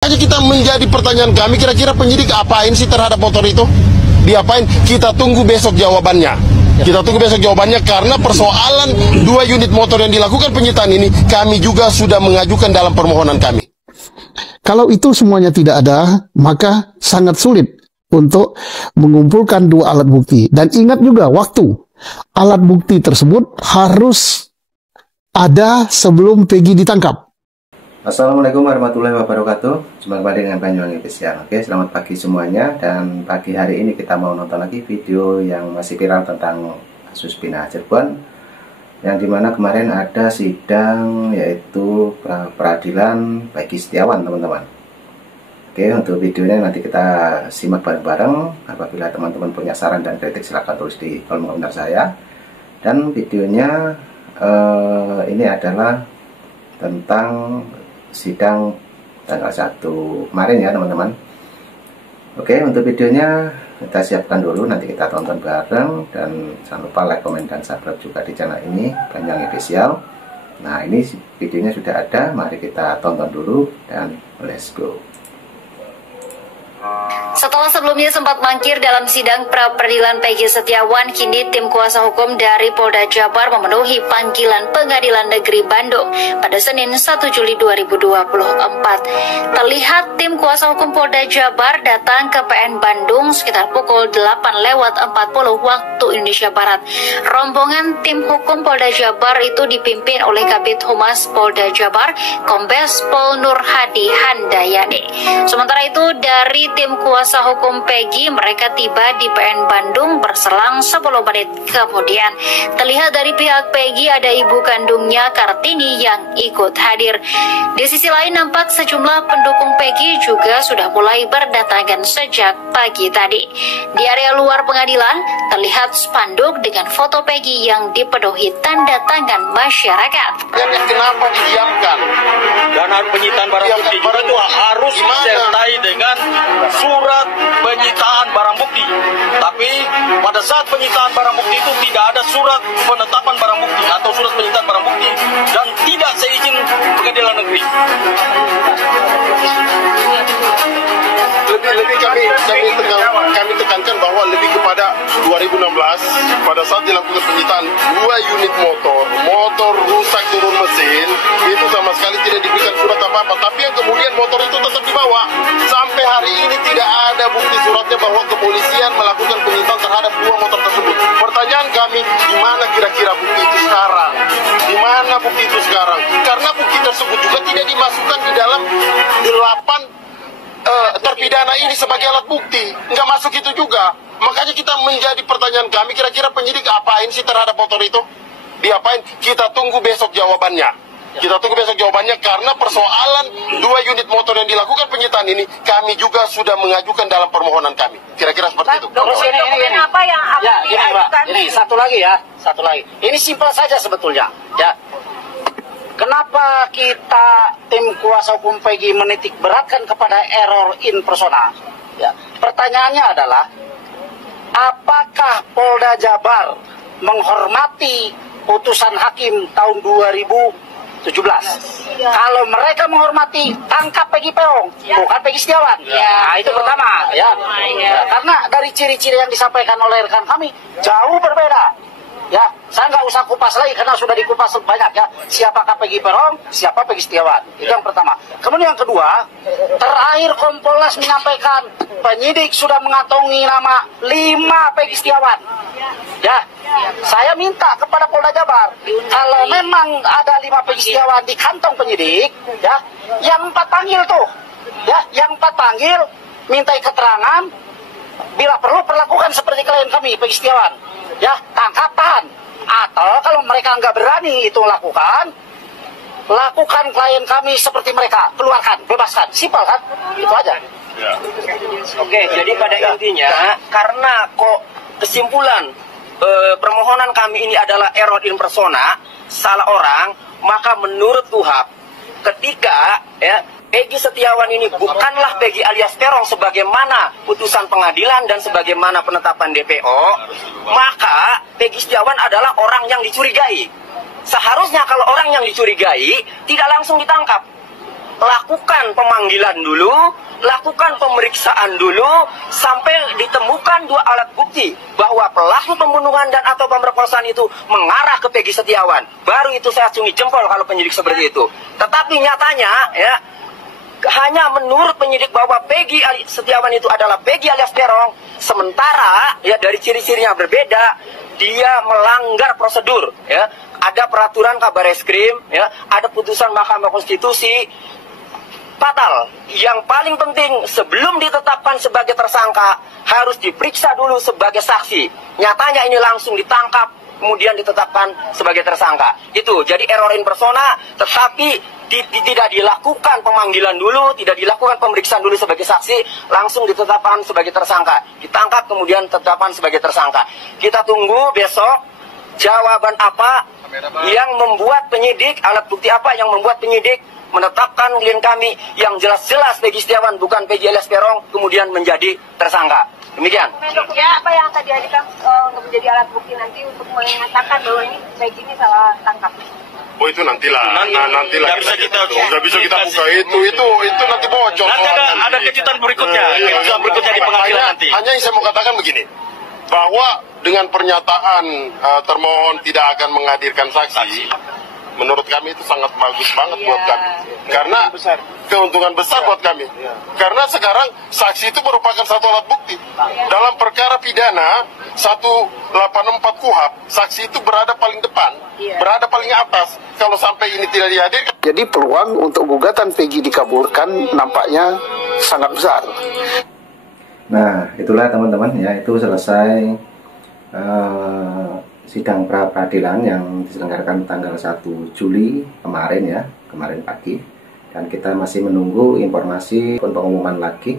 Makanya kita menjadi pertanyaan kami, kira-kira penyidik apain sih terhadap motor itu? Diapain? Kita tunggu besok jawabannya. Kita tunggu besok jawabannya, karena persoalan 2 unit motor yang dilakukan penyitaan ini kami juga sudah mengajukan dalam permohonan kami. Kalau itu semuanya tidak ada, maka sangat sulit untuk mengumpulkan 2 alat bukti. Dan ingat juga waktu. Alat bukti tersebut harus ada sebelum Peggy ditangkap. Assalamualaikum warahmatullahi wabarakatuh. Jumpa kembali dengan Banyuwangi Official. Oke, selamat pagi semuanya. Dan pagi hari ini kita mau nonton lagi video yang masih viral tentang kasus Pindah Cirebon, yang dimana kemarin ada sidang, yaitu peradilan Peggy Setiawan, teman-teman. Oke, untuk videonya nanti kita simak bareng-bareng. Apabila teman-teman punya saran dan kritik, silahkan tulis di kolom komentar saya. Dan videonya ini adalah tentang sidang tanggal 1 kemarin ya, teman-teman. Oke, untuk videonya kita siapkan dulu, nanti kita tonton bareng. Dan jangan lupa like, komen, dan subscribe juga di channel ini, Banyuwangi Official. Nah, ini videonya sudah ada, mari kita tonton dulu dan let's go. Setelah sebelumnya sempat mangkir dalam sidang pra-peradilan Peggy Setiawan, kini tim kuasa hukum dari Polda Jabar memenuhi panggilan Pengadilan Negeri Bandung pada Senin 1 Juli 2024. Terlihat tim kuasa hukum Polda Jabar datang ke PN Bandung sekitar pukul 8:40 waktu Indonesia Barat. Rombongan tim hukum Polda Jabar itu dipimpin oleh Kabid Humas Polda Jabar, Kombes Pol Nur Hadi Handayani. Sementara itu dari tim kuasa hukum Peggy, mereka tiba di PN Bandung berselang 10 menit kemudian. Terlihat dari pihak Peggy ada ibu kandungnya Kartini yang ikut hadir. Di sisi lain nampak sejumlah pendukung Peggy juga sudah mulai berdatangan sejak pagi tadi. Di area luar pengadilan terlihat spanduk dengan foto Peggy yang dipenuhi tanda tangan masyarakat. Kenapa didiamkan? Dan penyitaan barang bukti juga itu harus disertai dengan surat penyitaan barang bukti. Tapi pada saat penyitaan barang bukti itu tidak ada surat penetapan barang bukti atau surat penyitaan barang bukti, dan tidak seizin Pengadilan Negeri. Lebih kami tekankan bahwa lebih kepada 2016 pada saat dilakukan penyitaan 2 unit motor rusak turun mesin, itu sama sekali tidak diberikan surat apa-apa, tapi yang kemudian motor itu tetap dibawa. Sampai hari ini tidak ada bukti suratnya bahwa kepolisian melakukan penyitaan terhadap 2 motor tersebut. Pertanyaan kami, di mana kira-kira bukti itu sekarang? Di mana bukti itu sekarang? Karena bukti tersebut juga tidak dimasukkan di dalam 8 terpidana ini sebagai alat bukti, nggak masuk itu juga. Makanya kita menjadi pertanyaan kami, kira-kira penyidik apain sih terhadap motor itu? Diapain? Kita tunggu besok jawabannya. Kita tunggu besok jawabannya, karena persoalan 2 unit motor yang dilakukan penyitaan ini kami juga sudah mengajukan dalam permohonan kami. Kira-kira seperti itu. Terus ini apa yang ya, diajukan? ini satu lagi ya, satu lagi. Ini simpel saja sebetulnya, ya. Kenapa kita tim kuasa hukum Peggy menitik beratkan kepada error in persona? Ya. Pertanyaannya adalah, apakah Polda Jabar menghormati putusan hakim tahun 2017? Kalau mereka menghormati, tangkap Peggy Peong, bukan Peggy Setiawan. Nah, itu pertama, ya. Karena dari ciri-ciri yang disampaikan oleh rekan kami jauh berbeda. Ya, saya nggak usah kupas lagi karena sudah dikupas banyak ya. Siapakah Peggy Peong, siapa Peggy Setiawan. Itu yang pertama. Kemudian yang kedua, terakhir Kompolnas menyampaikan penyidik sudah mengantongi nama 5 Peggy Setiawan. Ya, saya minta kepada Polda Jabar, kalau memang ada 5 Peggy Setiawan di kantong penyidik, ya, yang 4 panggil tuh, ya, yang 4 panggil, mintai keterangan, bila perlu perlakukan seperti klien kami Peggy Setiawan. Ya, tangkap, tahan. Atau kalau mereka nggak berani itu lakukan klien kami seperti mereka, keluarkan, bebaskan. Simpel kan? Itu aja. Ya. Oke, jadi pada intinya, karena kok kesimpulan permohonan kami ini adalah error in persona, salah orang, maka menurut KUHP, ketika ya Peggy Setiawan ini bukanlah Peggy alias Peong sebagaimana putusan pengadilan dan sebagaimana penetapan DPO, maka Peggy Setiawan adalah orang yang dicurigai. Seharusnya kalau orang yang dicurigai tidak langsung ditangkap. lakukan pemanggilan dulu, lakukan pemeriksaan dulu, sampai ditemukan 2 alat bukti bahwa pelaku pembunuhan dan atau pemerkosaan itu mengarah ke Peggy Setiawan. Baru itu saya acungi jempol kalau penyidik seperti itu. Tetapi nyatanya ya, hanya menurut penyidik bahwa Peggy Setiawan itu adalah Peggy alias Peron, sementara ya dari ciri-cirinya berbeda, dia melanggar prosedur ya. Ada peraturan Kabareskrim ya, ada putusan Mahkamah Konstitusi. Fatal. Yang paling penting sebelum ditetapkan sebagai tersangka harus diperiksa dulu sebagai saksi. Nyatanya ini langsung ditangkap kemudian ditetapkan sebagai tersangka. Itu jadi error in persona, tetapi tidak dilakukan pemanggilan dulu, tidak dilakukan pemeriksaan dulu sebagai saksi, langsung ditetapkan sebagai tersangka. Ditangkap kemudian ditetapkan sebagai tersangka. Kita tunggu besok jawaban apa yang membuat penyidik, alat bukti apa yang membuat penyidik menetapkan klien kami yang jelas-jelas Peggy Setiawan bukan Peggy alias Peron kemudian menjadi tersangka. Demikian. Ya, apa yang akan dihadirkan untuk menjadi alat bukti nanti untuk mengatakan bahwa ini Peggy ini salah tangkap? Oh itu nantilah, nantilah nggak bisa kita buka itu nanti bocor. Nanti ada kejutan berikutnya, kejutan berikutnya di pengadilan nanti. Hanya yang saya mau katakan begini, bahwa dengan pernyataan termohon tidak akan menghadirkan saksi, menurut kami itu sangat bagus banget buat kami. Karena keuntungan besar buat kami. Karena sekarang saksi itu merupakan satu alat bukti. Dalam perkara pidana 184 KUHP, saksi itu berada paling depan, berada paling atas. Kalau sampai ini tidak dihadirkan. Jadi peluang untuk gugatan Peggy dikabulkan nampaknya sangat besar. Nah, itulah teman-teman ya, itu selesai sidang pra-peradilan yang diselenggarakan tanggal 1 Juli kemarin ya, kemarin pagi. Dan kita masih menunggu informasi pengumuman lagi,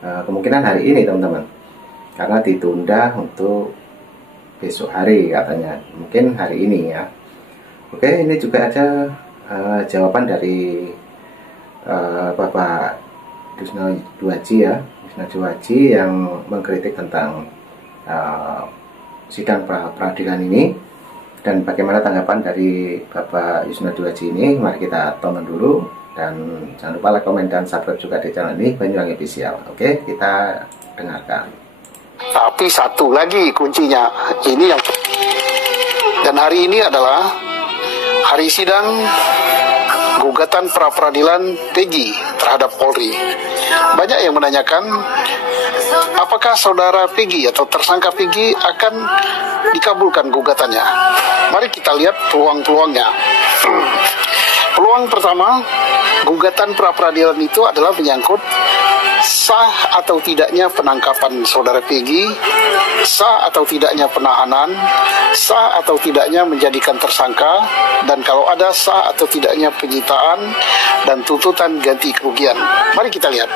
kemungkinan hari ini teman-teman, karena ditunda untuk besok hari katanya, mungkin hari ini ya. Oke, ini juga ada jawaban dari Bapak Yusna Duaji ya, Yusna Duaji yang mengkritik tentang sidang peradilan ini. Dan bagaimana tanggapan dari Bapak Yusna Duaji ini, mari kita tonton dulu. Dan jangan lupa like, komen, dan subscribe juga di channel ini, Banyuwangi Official. Oke, kita dengarkan. Tapi satu lagi kuncinya, ini yang dan hari ini adalah hari sidang gugatan pra-peradilan Peggy terhadap Polri. Banyak yang menanyakan apakah saudara Peggy atau tersangka Peggy akan dikabulkan gugatannya. Mari kita lihat peluang-peluangnya. Peluang pertama, gugatan pra-peradilan itu adalah menyangkut sah atau tidaknya penangkapan saudara Peggy, sah atau tidaknya penahanan, sah atau tidaknya menjadikan tersangka, dan kalau ada sah atau tidaknya penyitaan dan tuntutan ganti kerugian. Mari kita lihat.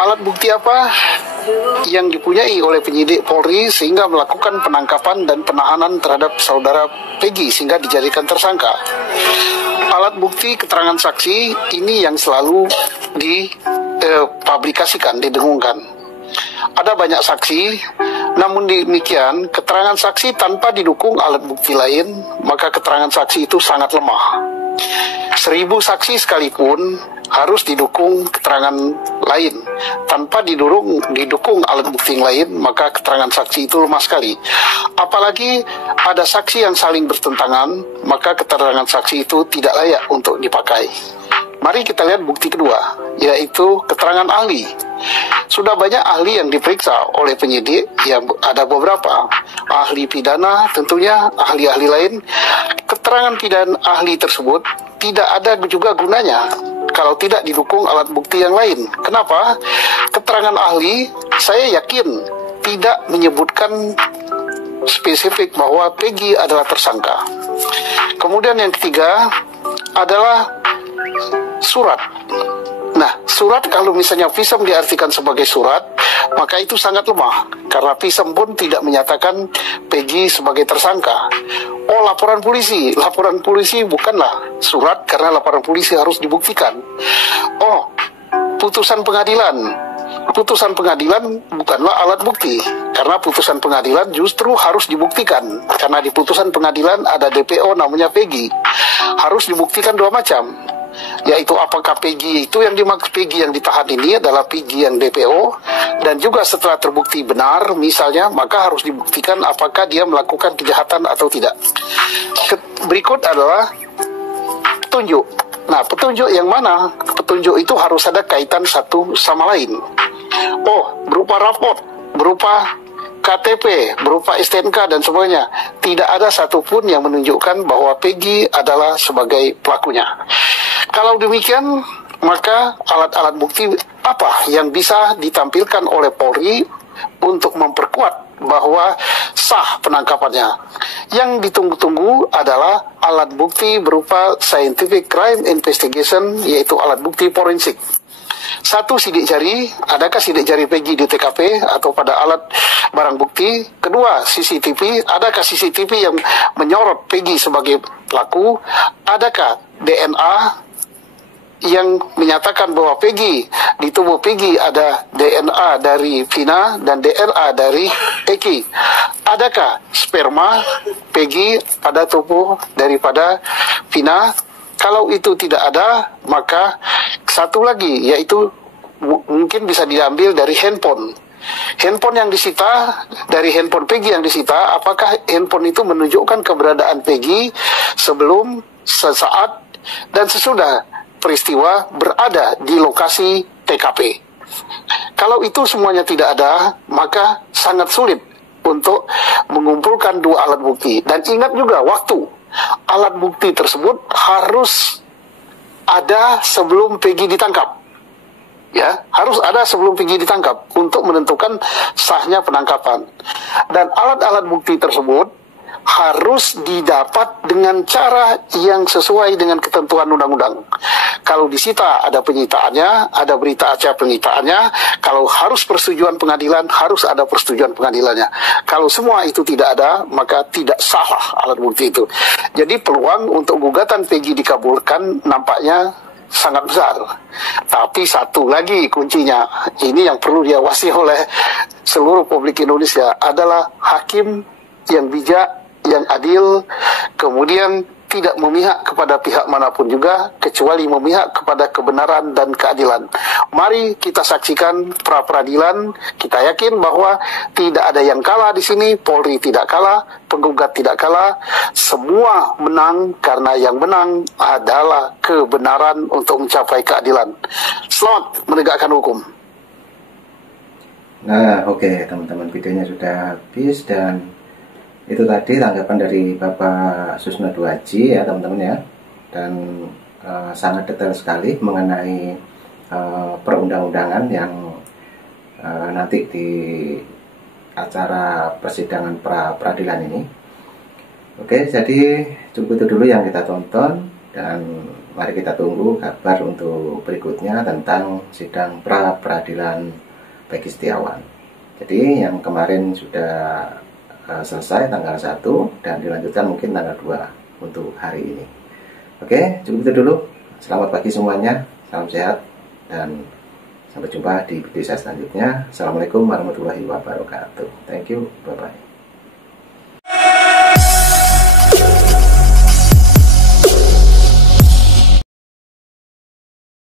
Alat bukti apa yang dipunyai oleh penyidik Polri sehingga melakukan penangkapan dan penahanan terhadap saudara Peggy sehingga dijadikan tersangka? Alat bukti keterangan saksi ini yang selalu dipublikasikan, didengungkan. Ada banyak saksi, namun demikian keterangan saksi tanpa didukung alat bukti lain, maka keterangan saksi itu sangat lemah. 1000 saksi sekalipun harus didukung keterangan lain. Tanpa didukung alat bukti yang lain, maka keterangan saksi itu lemah sekali. Apalagi ada saksi yang saling bertentangan, maka keterangan saksi itu tidak layak untuk dipakai. Mari kita lihat bukti kedua, yaitu keterangan ahli. Sudah banyak ahli yang diperiksa oleh penyidik, yang ada beberapa ahli pidana, tentunya ahli-ahli lain. Keterangan pidana ahli tersebut tidak ada juga gunanya kalau tidak didukung alat bukti yang lain. Kenapa? Keterangan ahli, saya yakin tidak menyebutkan spesifik bahwa Peggy adalah tersangka. Kemudian yang ketiga adalah surat. Nah, surat kalau misalnya visum diartikan sebagai surat, maka itu sangat lemah, karena visum pun tidak menyatakan Peggy sebagai tersangka. Oh, laporan polisi bukanlah surat, karena laporan polisi harus dibuktikan. Oh, putusan pengadilan bukanlah alat bukti, karena putusan pengadilan justru harus dibuktikan, karena di putusan pengadilan ada DPO namanya Peggy, harus dibuktikan dua macam. yaitu apakah Peggy itu yang dimaksud Peggy yang ditahan ini adalah Peggy yang DPO, dan juga setelah terbukti benar misalnya, maka harus dibuktikan apakah dia melakukan kejahatan atau tidak. Berikut adalah petunjuk. Nah, petunjuk yang mana? Petunjuk itu harus ada kaitan satu sama lain. Oh, berupa raport, berupa KTP, berupa STNK dan sebagainya. Tidak ada satupun yang menunjukkan bahwa Peggy adalah sebagai pelakunya. Kalau demikian, maka alat-alat bukti apa yang bisa ditampilkan oleh Polri untuk memperkuat bahwa sah penangkapannya? Yang ditunggu-tunggu adalah alat bukti berupa scientific crime investigation, yaitu alat bukti forensik. Satu, sidik jari, adakah sidik jari Peggy di TKP atau pada alat barang bukti. Kedua, CCTV, adakah CCTV yang menyorot Peggy sebagai pelaku. Adakah DNA yang menyatakan bahwa Peggy, di tubuh Peggy ada DNA dari Vina dan DNA dari Eki. Adakah sperma Peggy pada tubuh daripada Vina? Kalau itu tidak ada, maka satu lagi, yaitu mungkin bisa diambil dari handphone. Handphone yang disita, dari handphone Peggy yang disita, apakah handphone itu menunjukkan keberadaan Peggy sebelum, sesaat, dan sesudah peristiwa berada di lokasi TKP. Kalau itu semuanya tidak ada, maka sangat sulit untuk mengumpulkan dua alat bukti. Dan ingat juga waktu. Alat bukti tersebut harus ada sebelum Peggy ditangkap. Ya, harus ada sebelum Peggy ditangkap untuk menentukan sahnya penangkapan. Dan alat-alat bukti tersebut harus didapat dengan cara yang sesuai dengan ketentuan undang-undang. Kalau disita ada penyitaannya, ada berita acara penyitaannya. Kalau harus persetujuan pengadilan, harus ada persetujuan pengadilannya. Kalau semua itu tidak ada, maka tidak salah alat bukti itu. Jadi peluang untuk gugatan Peggy dikabulkan nampaknya sangat besar. Tapi satu lagi kuncinya, ini yang perlu diawasi oleh seluruh publik Indonesia, adalah hakim yang bijak, yang adil, kemudian tidak memihak kepada pihak manapun juga, kecuali memihak kepada kebenaran dan keadilan. Mari kita saksikan pra-peradilan. Kita yakin bahwa tidak ada yang kalah di sini. Polri tidak kalah, penggugat tidak kalah. Semua menang karena yang menang adalah kebenaran untuk mencapai keadilan. Selamat menegakkan hukum. Nah, oke, teman-teman, videonya sudah habis dan itu tadi tanggapan dari Bapak Susno Duaji ya teman-teman ya, dan sangat detail sekali mengenai perundang-undangan yang nanti di acara persidangan pra-peradilan ini. Oke, jadi cukup itu dulu yang kita tonton, dan mari kita tunggu kabar untuk berikutnya tentang sidang pra-peradilan Peggy Setiawan. Jadi yang kemarin sudah selesai tanggal 1 dan dilanjutkan mungkin tanggal 2 untuk hari ini. Oke, cukup itu dulu. Selamat pagi semuanya, salam sehat, dan sampai jumpa di video saya selanjutnya. Assalamualaikum warahmatullahi wabarakatuh. Thank you, bye-bye.